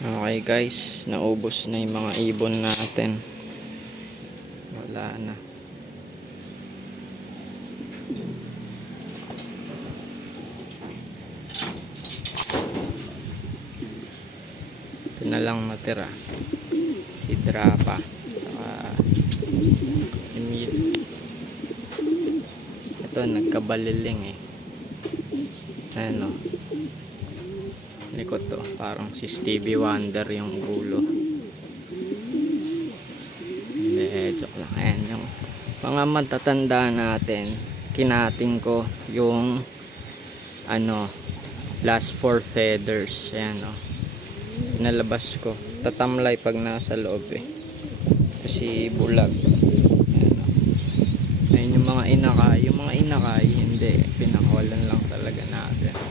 Okay guys, naubos na yung mga ibon natin. Wala na. Ito na lang matira. Si Drapa. Saka Emil. Ito, nagkabaliling eh. Ayan o. Likod to. Parang si Stevie Wonder yung ulo. Hindi, joke lang. Ayan yung mga matatanda natin. Kinating ko yung ano, last four feathers. Ayan o. Nalabas ko. Tatamlay pag nasa loob eh. Kasi bulag. Ayan o. Ayun yung mga inakay. Yung mga inakay, hindi. Pinakawalan lang talaga natin.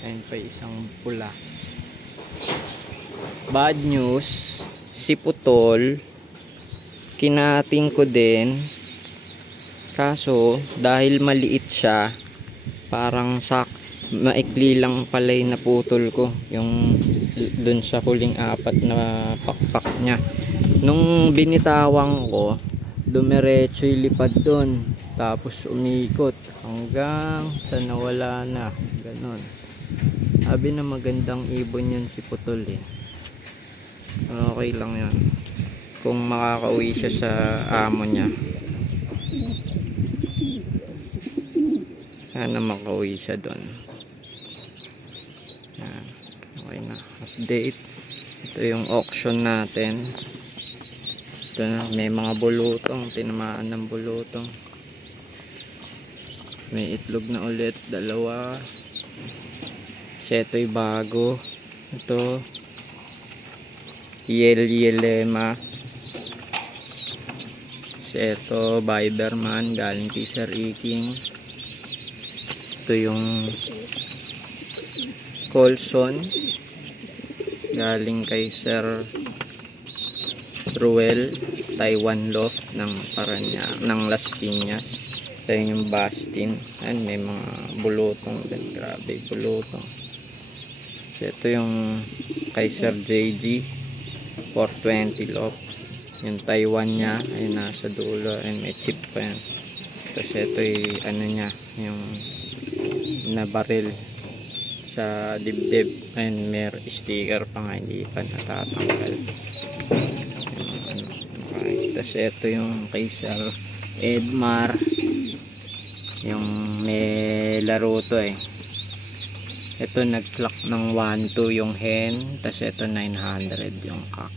Ayun pa isang pula. Bad news, si Putol, kinating ko din. Kaso, dahil maliit siya, parang sak, maikli lang pala yung naputol ko. Yung dun sa huling apat na pakpak niya. Nung binitawang ko, dumiretso yung lipad doon. Tapos umikot hanggang sa nawala na. Ganon. Sabi na magandang ibon yun si Putol eh. Okay lang yun. Kung makakauwi siya sa amo niya. Sana makauwi siya doon. Yan. Okay na. Update. Ito yung auction natin. Ito na. May mga bulutong. Tinamaan ng bulutong. May itlog na ulit. Dalawa. Kasi ito'y bago. Ito. Yel Yelema. Kasi ito, Biberman. Galing kay Sir Iking. Ito yung Colson. Galing kay Sir Ruel. Taiwan Loft ng Paranya, ng Las Piñas. Ito yung Bastin. Ayan, may mga bulutong din. Grabe, bulutong. So, ito yung kay Sir JG 420 loft yung Taiwan niya ay nasa dulo and may chip pa yan. Tapos ito yung ano niya yung na baril sa dibdib. And may sticker pa nga hindi pa natatanggal. Ano okay. tapos ito yung kay Sir Edmar. Yung may laro to eh ito nag-clock ng 1-2 yung hen tapos ito 900 yung cock.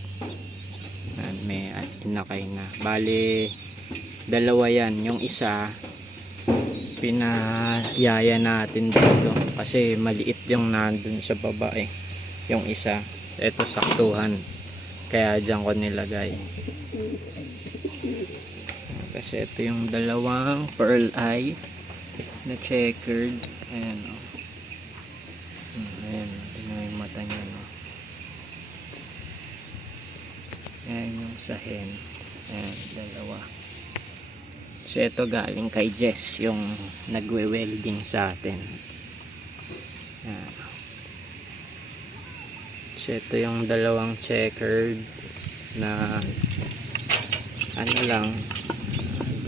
Yan, may inakay na. Bali dalawa yan. Yung isa pinayaya natin dito kasi maliit yung nandun sa baba eh. Yung isa ito saktuhan. Kaya dyan ko nilagay. Kasi ito yung dalawang pearl eye na checkered. Ayan o Ayan yung sa hen. Ayan, dalawa. So, ito galing kay Jess, yung nagwe-welding sa atin. Ayan. So, ito yung dalawang checkered na ano lang,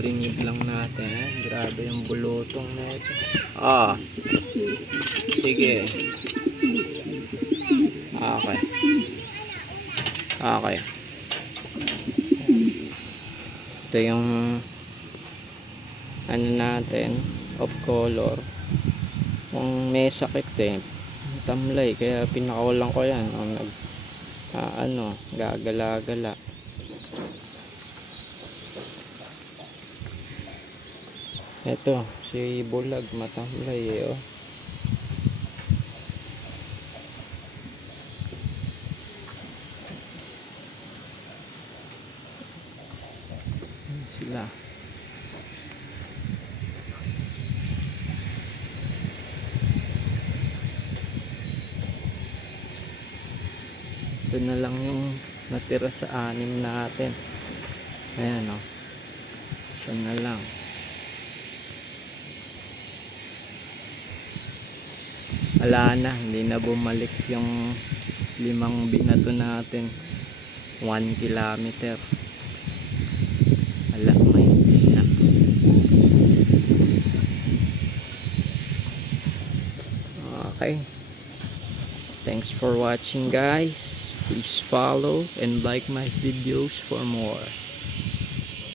brinid lang natin. Eh. Grabe yung bulutong na ito. Ah, sige. Okay. Okay. Ito yung ano natin of color. Kung may sakit eh, tamlay kaya pinakawalan ko yan. O nag ah, ano, gagala-gala. Ito, si Bulag matamlay eh oh. Sila. Ito na lang yung natira sa anim natin. Ayan o ito na lang. Wala na hindi na bumalik yung limang binato natin. 1 kilometer wala may na. Okay. Thanks for watching guys. Please follow and like my videos for more